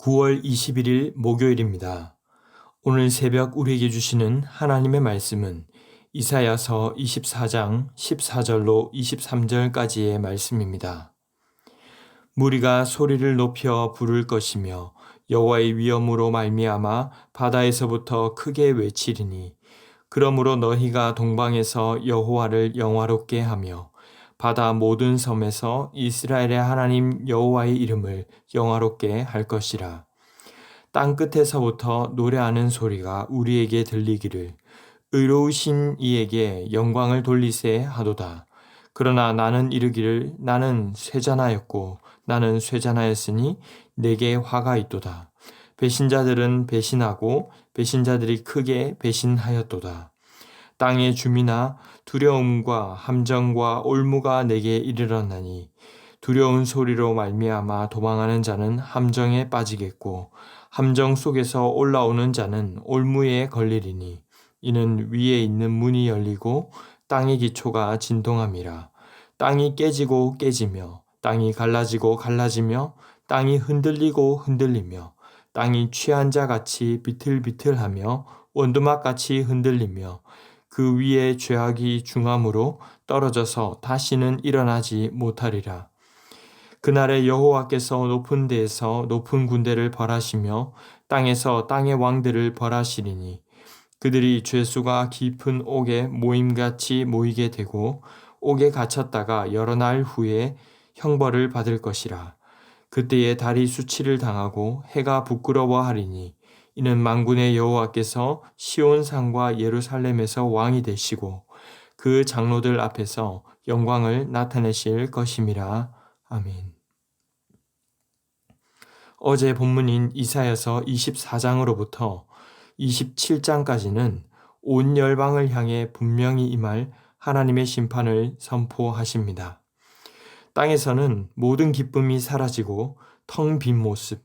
9월 21일 목요일입니다. 오늘 새벽 우리에게 주시는 하나님의 말씀은 이사야서 24장 14절로 23절까지의 말씀입니다. 무리가 소리를 높여 부를 것이며 여호와의 위엄으로 말미암아 바다에서부터 크게 외치리니 그러므로 너희가 동방에서 여호와를 영화롭게 하며 바다 모든 섬에서 이스라엘의 하나님 여호와의 이름을 영화롭게 할 것이라. 땅 끝에서부터 노래하는 소리가 우리에게 들리기를 의로우신 이에게 영광을 돌리세 하도다. 그러나 나는 이르기를 나는 쇠잔하였고 나는 쇠잔하였으니 내게 화가 있도다. 배신자들은 배신하고 배신자들이 크게 배신하였도다. 땅의 주민아 두려움과 함정과 올무가 내게 이르렀나니 두려운 소리로 말미암아 도망하는 자는 함정에 빠지겠고 함정 속에서 올라오는 자는 올무에 걸리리니 이는 위에 있는 문이 열리고 땅의 기초가 진동함이라. 땅이 깨지고 깨지며 땅이 갈라지고 갈라지며 땅이 흔들리고 흔들리며 땅이 취한 자 같이 비틀비틀하며 원두막같이 흔들리며 그 위에 죄악이 중함으로 떨어져서 다시는 일어나지 못하리라. 그날에 여호와께서 높은 데에서 높은 군대를 벌하시며 땅에서 땅의 왕들을 벌하시리니 그들이 죄수가 깊은 옥에 모임같이 모이게 되고 옥에 갇혔다가 여러 날 후에 형벌을 받을 것이라. 그때에 달이 수치를 당하고 해가 부끄러워하리니 이는 만군의 여호와께서 시온산과 예루살렘에서 왕이 되시고 그 장로들 앞에서 영광을 나타내실 것임이라. 아멘. 어제 본문인 이사야서 24장으로부터 27장까지는 온 열방을 향해 분명히 임할 하나님의 심판을 선포하십니다. 땅에서는 모든 기쁨이 사라지고 텅 빈 모습,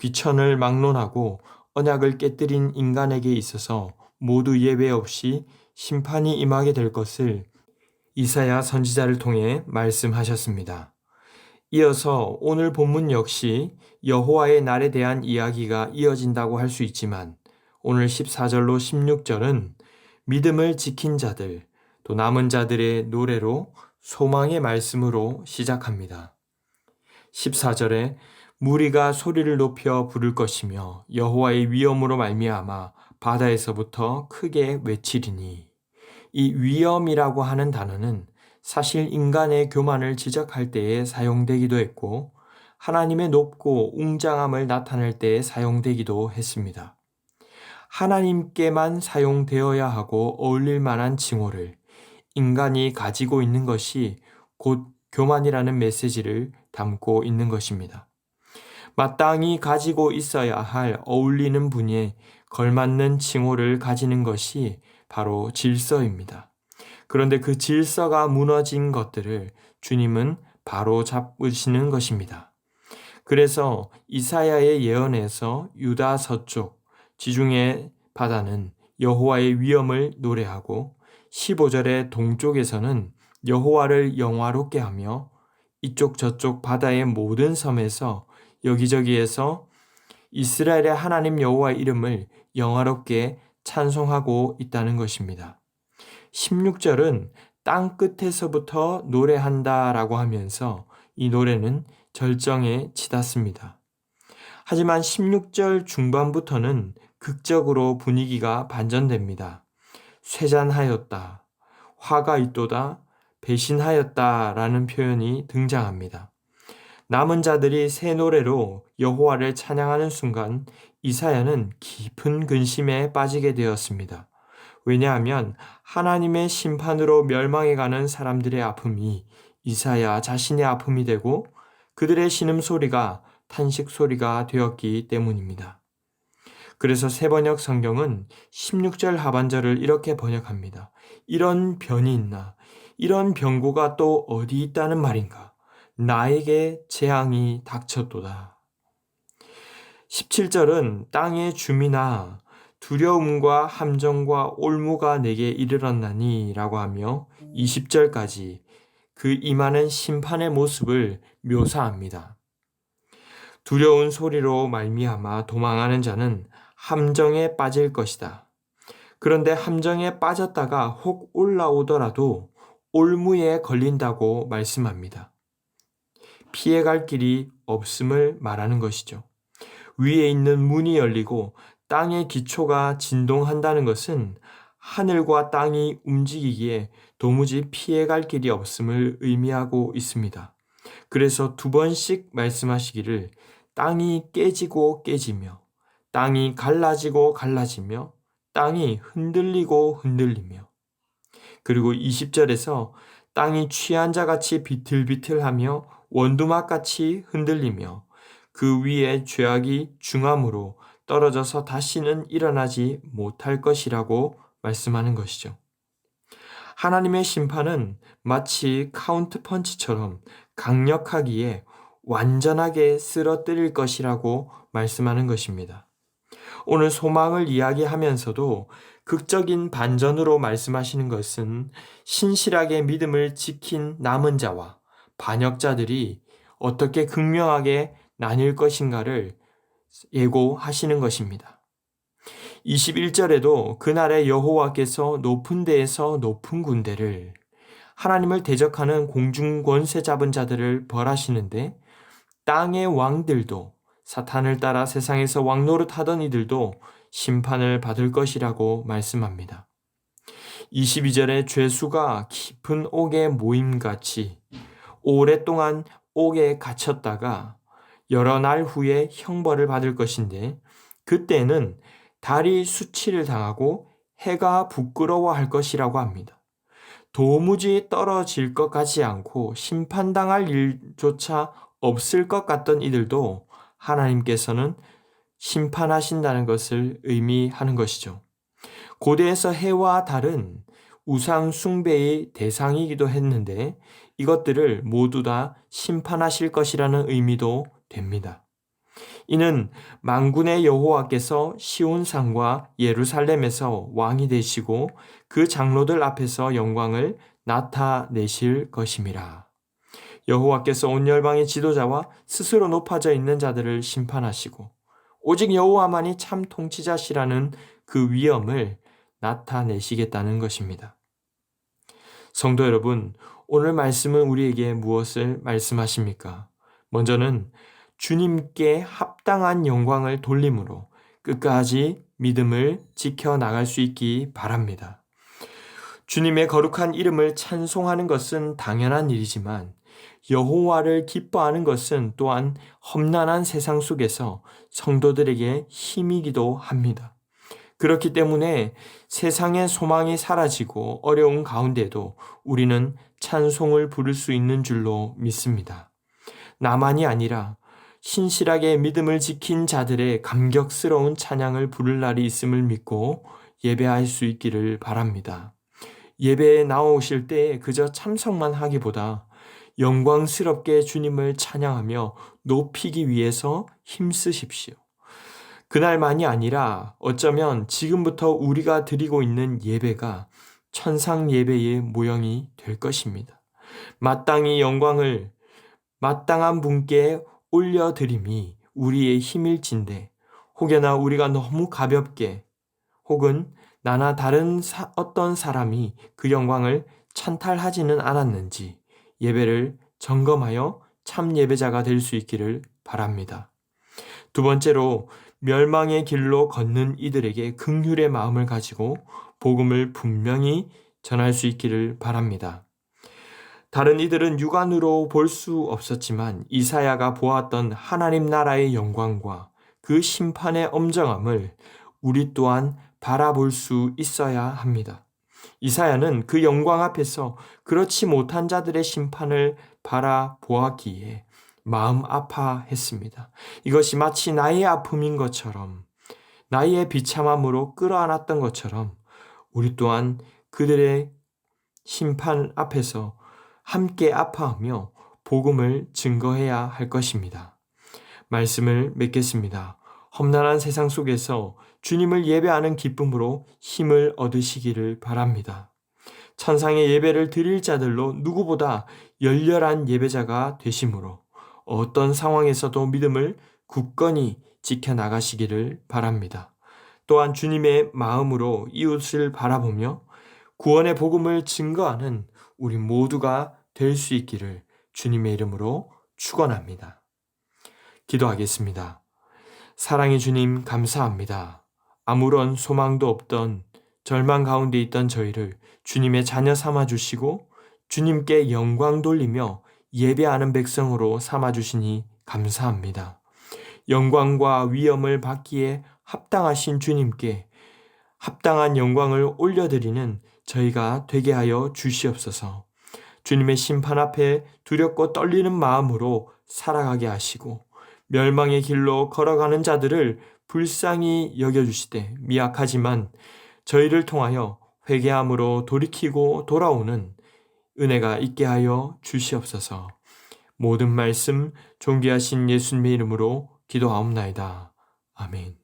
귀천을 막론하고 언약을 깨뜨린 인간에게 있어서 모두 예외 없이 심판이 임하게 될 것을 이사야 선지자를 통해 말씀하셨습니다. 이어서 오늘 본문 역시 여호와의 날에 대한 이야기가 이어진다고 할 수 있지만 오늘 14절로 16절은 믿음을 지킨 자들, 또 남은 자들의 노래로 소망의 말씀으로 시작합니다. 14절에 무리가 소리를 높여 부를 것이며 여호와의 위엄으로 말미암아 바다에서부터 크게 외치리니 이 위엄이라고 하는 단어는 사실 인간의 교만을 지적할 때에 사용되기도 했고 하나님의 높고 웅장함을 나타낼 때에 사용되기도 했습니다. 하나님께만 사용되어야 하고 어울릴 만한 칭호를 인간이 가지고 있는 것이 곧 교만이라는 메시지를 담고 있는 것입니다. 마땅히 가지고 있어야 할 어울리는 분에 걸맞는 칭호를 가지는 것이 바로 질서입니다. 그런데 그 질서가 무너진 것들을 주님은 바로 잡으시는 것입니다. 그래서 이사야의 예언에서 유다 서쪽 지중해 바다는 여호와의 위엄을 노래하고 15절의 동쪽에서는 여호와를 영화롭게 하며 이쪽 저쪽 바다의 모든 섬에서 여기저기에서 이스라엘의 하나님 여호와의 이름을 영화롭게 찬송하고 있다는 것입니다. 16절은 땅 끝에서부터 노래한다라고 하면서 이 노래는 절정에 치닫습니다. 하지만 16절 중반부터는 극적으로 분위기가 반전됩니다. 쇠잔하였다, 화가 있도다, 배신하였다라는 표현이 등장합니다. 남은 자들이 새 노래로 여호와를 찬양하는 순간 이사야는 깊은 근심에 빠지게 되었습니다. 왜냐하면 하나님의 심판으로 멸망해가는 사람들의 아픔이 이사야 자신의 아픔이 되고 그들의 신음소리가 탄식소리가 되었기 때문입니다. 그래서 새번역 성경은 16절 하반절을 이렇게 번역합니다. 이런 변이 있나? 이런 병고가 또 어디 있다는 말인가? 나에게 재앙이 닥쳤도다. 17절은 땅의 주민아 두려움과 함정과 올무가 내게 이르렀나니 라고 하며 20절까지 그 임하는 심판의 모습을 묘사합니다. 두려운 소리로 말미암아 도망하는 자는 함정에 빠질 것이다. 그런데 함정에 빠졌다가 혹 올라오더라도 올무에 걸린다고 말씀합니다. 피해갈 길이 없음을 말하는 것이죠. 위에 있는 문이 열리고 땅의 기초가 진동한다는 것은 하늘과 땅이 움직이기에 도무지 피해갈 길이 없음을 의미하고 있습니다. 그래서 2번씩 말씀하시기를 땅이 깨지고 깨지며 땅이 갈라지고 갈라지며 땅이 흔들리고 흔들리며 그리고 20절에서 땅이 취한 자같이 비틀비틀하며 원두막같이 흔들리며 그 위에 죄악이 중함으로 떨어져서 다시는 일어나지 못할 것이라고 말씀하는 것이죠. 하나님의 심판은 마치 카운트 펀치처럼 강력하기에 완전하게 쓰러뜨릴 것이라고 말씀하는 것입니다. 오늘 소망을 이야기하면서도 극적인 반전으로 말씀하시는 것은 신실하게 믿음을 지킨 남은 자와 반역자들이 어떻게 극명하게 나뉠 것인가를 예고하시는 것입니다. 21절에도 그날에 여호와께서 높은 데에서 높은 군대를 하나님을 대적하는 공중 권세 잡은 자들을 벌하시는데 땅의 왕들도 사탄을 따라 세상에서 왕노릇하던 이들도 심판을 받을 것이라고 말씀합니다. 22절에 죄수가 깊은 옥에 모임같이 오랫동안 옥에 갇혔다가 여러 날 후에 형벌을 받을 것인데 그때는 달이 수치를 당하고 해가 부끄러워할 것이라고 합니다. 도무지 떨어질 것 같지 않고 심판당할 일조차 없을 것 같던 이들도 하나님께서는 심판하신다는 것을 의미하는 것이죠. 고대에서 해와 달은 우상 숭배의 대상이기도 했는데 이것들을 모두 다 심판하실 것이라는 의미도 됩니다. 이는 만군의 여호와께서 시온산과 예루살렘에서 왕이 되시고 그 장로들 앞에서 영광을 나타내실 것임이라. 여호와께서 온 열방의 지도자와 스스로 높아져 있는 자들을 심판하시고 오직 여호와만이 참 통치자시라는 그 위엄을 나타내시겠다는 것입니다. 성도 여러분, 오늘 말씀은 우리에게 무엇을 말씀하십니까? 먼저는 주님께 합당한 영광을 돌림으로 끝까지 믿음을 지켜나갈 수 있기 바랍니다. 주님의 거룩한 이름을 찬송하는 것은 당연한 일이지만 여호와를 기뻐하는 것은 또한 험난한 세상 속에서 성도들에게 힘이기도 합니다. 그렇기 때문에 세상의 소망이 사라지고 어려운 가운데도 우리는 찬송을 부를 수 있는 줄로 믿습니다. 나만이 아니라 신실하게 믿음을 지킨 자들의 감격스러운 찬양을 부를 날이 있음을 믿고 예배할 수 있기를 바랍니다. 예배에 나오실 때 그저 참석만 하기보다 영광스럽게 주님을 찬양하며 높이기 위해서 힘쓰십시오. 그날만이 아니라 어쩌면 지금부터 우리가 드리고 있는 예배가 천상 예배의 모형이 될 것입니다. 마땅히 영광을 마땅한 분께 올려드림이 우리의 힘일진데 혹여나 우리가 너무 가볍게 혹은 나나 다른 어떤 사람이 그 영광을 찬탈하지는 않았는지 예배를 점검하여 참 예배자가 될 수 있기를 바랍니다. 두 번째로 멸망의 길로 걷는 이들에게 긍휼의 마음을 가지고 복음을 분명히 전할 수 있기를 바랍니다. 다른 이들은 육안으로 볼 수 없었지만 이사야가 보았던 하나님 나라의 영광과 그 심판의 엄정함을 우리 또한 바라볼 수 있어야 합니다. 이사야는 그 영광 앞에서 그렇지 못한 자들의 심판을 바라보았기에 마음 아파했습니다. 이것이 마치 나의 아픔인 것처럼 나의 비참함으로 끌어안았던 것처럼 우리 또한 그들의 심판 앞에서 함께 아파하며 복음을 증거해야 할 것입니다. 말씀을 맺겠습니다. 험난한 세상 속에서 주님을 예배하는 기쁨으로 힘을 얻으시기를 바랍니다. 천상의 예배를 드릴 자들로 누구보다 열렬한 예배자가 되심으로 어떤 상황에서도 믿음을 굳건히 지켜나가시기를 바랍니다. 또한 주님의 마음으로 이웃을 바라보며 구원의 복음을 증거하는 우리 모두가 될 수 있기를 주님의 이름으로 축원합니다. 기도하겠습니다. 사랑의 주님, 감사합니다. 아무런 소망도 없던 절망 가운데 있던 저희를 주님의 자녀 삼아 주시고 주님께 영광 돌리며 예배하는 백성으로 삼아 주시니 감사합니다. 영광과 위엄을 받기에 합당하신 주님께 합당한 영광을 올려드리는 저희가 되게 하여 주시옵소서. 주님의 심판 앞에 두렵고 떨리는 마음으로 살아가게 하시고 멸망의 길로 걸어가는 자들을 불쌍히 여겨주시되 미약하지만 저희를 통하여 회개함으로 돌이키고 돌아오는 은혜가 있게 하여 주시옵소서. 모든 말씀 존귀하신 예수님의 이름으로 기도하옵나이다. 아멘.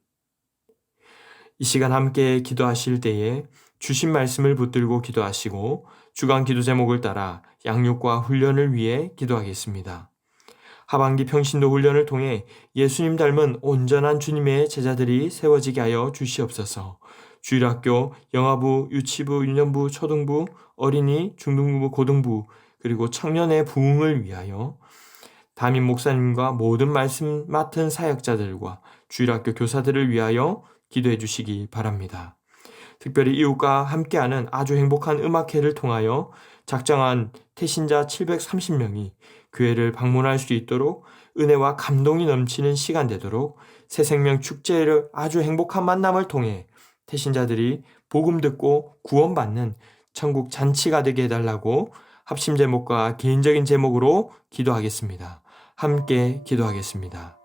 이 시간 함께 기도하실 때에 주신 말씀을 붙들고 기도하시고 주간 기도 제목을 따라 양육과 훈련을 위해 기도하겠습니다. 하반기 평신도 훈련을 통해 예수님 닮은 온전한 주님의 제자들이 세워지게 하여 주시옵소서. 주일학교, 영아부, 유치부, 유년부, 초등부, 어린이, 중등부, 고등부, 그리고 청년의 부흥을 위하여 담임 목사님과 모든 말씀 맡은 사역자들과 주일학교 교사들을 위하여 기도해 주시기 바랍니다. 특별히 이웃과 함께하는 아주 행복한 음악회를 통하여 작정한 태신자 730명이 교회를 방문할 수 있도록 은혜와 감동이 넘치는 시간 되도록 새생명 축제를 아주 행복한 만남을 통해 태신자들이 복음 듣고 구원받는 천국 잔치가 되게 해달라고 합심 제목과 개인적인 제목으로 기도하겠습니다. 함께 기도하겠습니다.